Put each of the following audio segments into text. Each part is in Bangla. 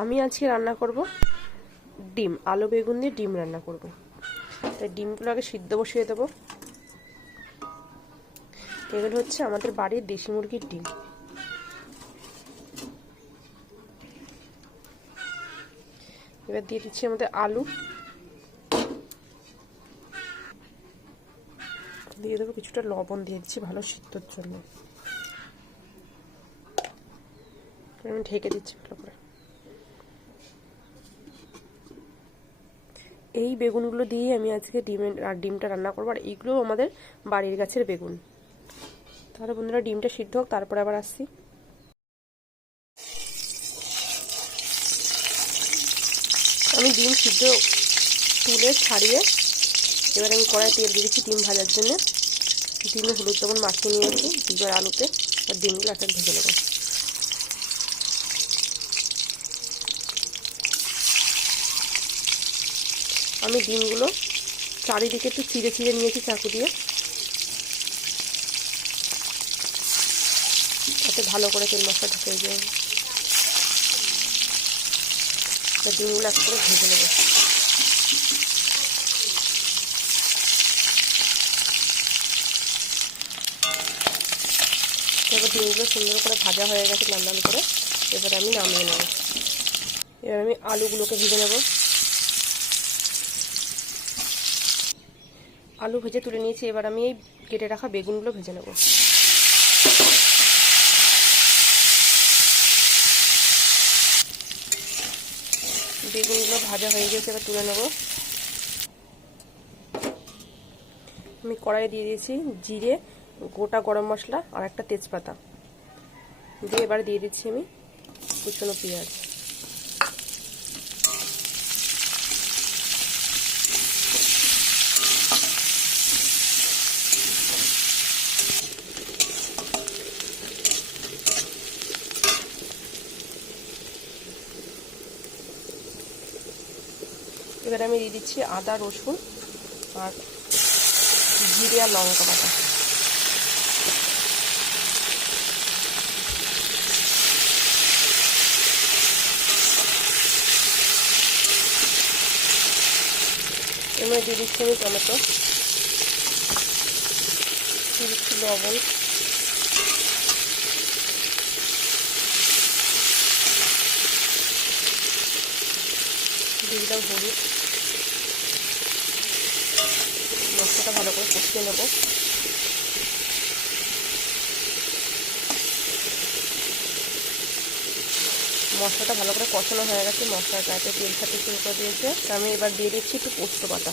আমি আজকে রান্না করব ডিম, আলু বেগুন দিয়ে ডিম রান্না করব। তাই ডিমগুলো আগে সিদ্ধ বসিয়ে দেবো। এগুলো হচ্ছে আমাদের বাড়ির দেশি মুরগির ডিম। এবার দিয়ে দিচ্ছি আমাদের আলু, দিয়ে দেবো কিছুটা লবণ, দিয়ে দিচ্ছি ভালো সিদ্ধর জন্য। আমি ঢেকে দিচ্ছি ভালো করে। এই বেগুনগুলো দিয়েই আমি আজকে ডিমটা রান্না করবো। আর এইগুলো আমাদের বাড়ির গাছের বেগুন। তাহলে বন্ধুরা ডিমটা সিদ্ধ হোক, তারপরে আবার আসছি। আমি ডিম সিদ্ধ তুলে ছাড়িয়ে এবার আমি কড়াই তেল দিয়ে দিচ্ছি ডিম ভাজার জন্য। ডিমে হলুদ লবণ মাখিয়ে নিয়েছি ডিমের আলুতে, আর ডিমগুলো একটা ভেজে নেব। আমি ডিমগুলো চারিদিকে একটু চিড়ে চিড়ে নিয়েছি চাকু দিয়ে, তাতে ভালো করে তেল মশলা ঢুকে যায়। ডিমগুলো এক করে ভেজে নেব। এবার ডিমগুলো সুন্দর করে ভাজা হয়ে গেছে লাল লাল করে। এবার আমি নামিয়ে নেব। এবার আমি আলুগুলোকে ভেজে নেব। আলু ভেজে তুলে নিয়েছি। এবার আমি এই কেটে রাখা বেগুনগুলো ভেজে নেব। বেগুনগুলো ভাজা হয়ে গেছে, এবার তুলে নেব। আমি কড়াইয়ে দিয়ে দিয়েছি জিরে, গোটা গরম মশলা আর একটা তেজপাতা দিয়ে এবার দিয়ে দিচ্ছি আমি কুচনো পেঁয়াজ। এবার আমি দিয়ে দিচ্ছি আদা রসুন আর জিরে আর লঙ্কা বাটা। এবার দিয়ে দিচ্ছি আমি টমেটো, দিয়ে দিচ্ছি লবণ, দিয়ে দিলাম হলুদ। মশলাটা ভালো করে কষিয়ে নেব। মশলাটা ভালো করে কষানো হয়ে গেছে, মশলার গায়ে তেল ছাড়তে শুরু করে দিয়েছে। আমি এবার দিয়ে দিচ্ছি একটু পোস্ত বাটা।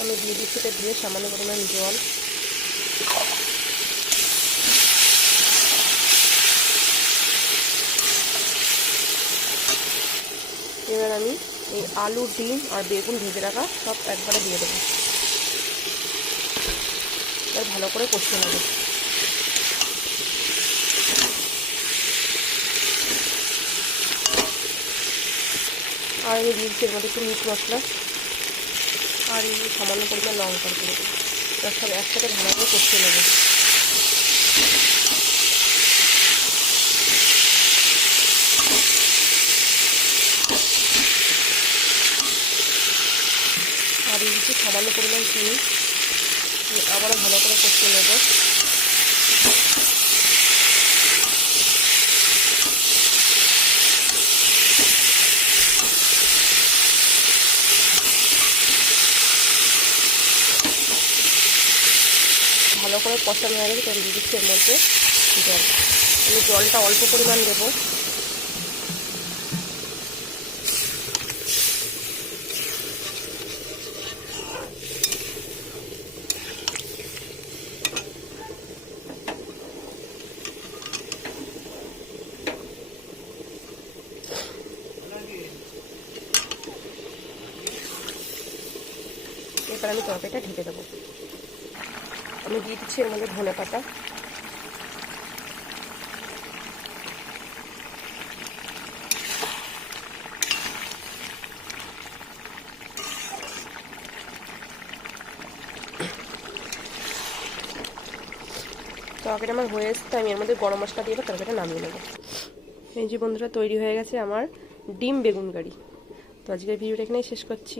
আমি দিয়ে দিচ্ছি এটা দিয়ে সামান্য পরিমাণ জল। এবার আমি এই আলু, ডিম আর বেগুন ভেজে রাখা সব একবারে দিয়ে দেবো। এবার ভালো করে কষিয়ে নেব। আর আমি দিয়েছি এর মধ্যে একটু মিট মশলা আর এই সামান্য পরিমাণ লঙ্কার গুঁড়ো। এবার সব একসাথে ভালো করে কষিয়ে নেব। আর এই দিচ্ছি সামান্য পরিমাণ চিনি। আবারও ভালো করে কষিয়ে নেব। ভালো করে কষানো হয়ে গেছে, দিয়ে দিচ্ছি এর মধ্যে জল। আমি জলটা অল্প পরিমাণ দেবো। এবার আমি তরকারিটা ঢেকে দেবো। আমি দিয়ে দিচ্ছি এর মধ্যে ধনে পাতা, তরকারিটা আমার হয়ে এসছে, আমি এর মধ্যে গরম মশলা দিয়ে তরকারিটা নামিয়ে নেবো। এই যে বন্ধুরা, তৈরি হয়ে গেছে আমার ডিম বেগুন কারি। তো আজকের ভিডিওটা এখানেই শেষ করছি।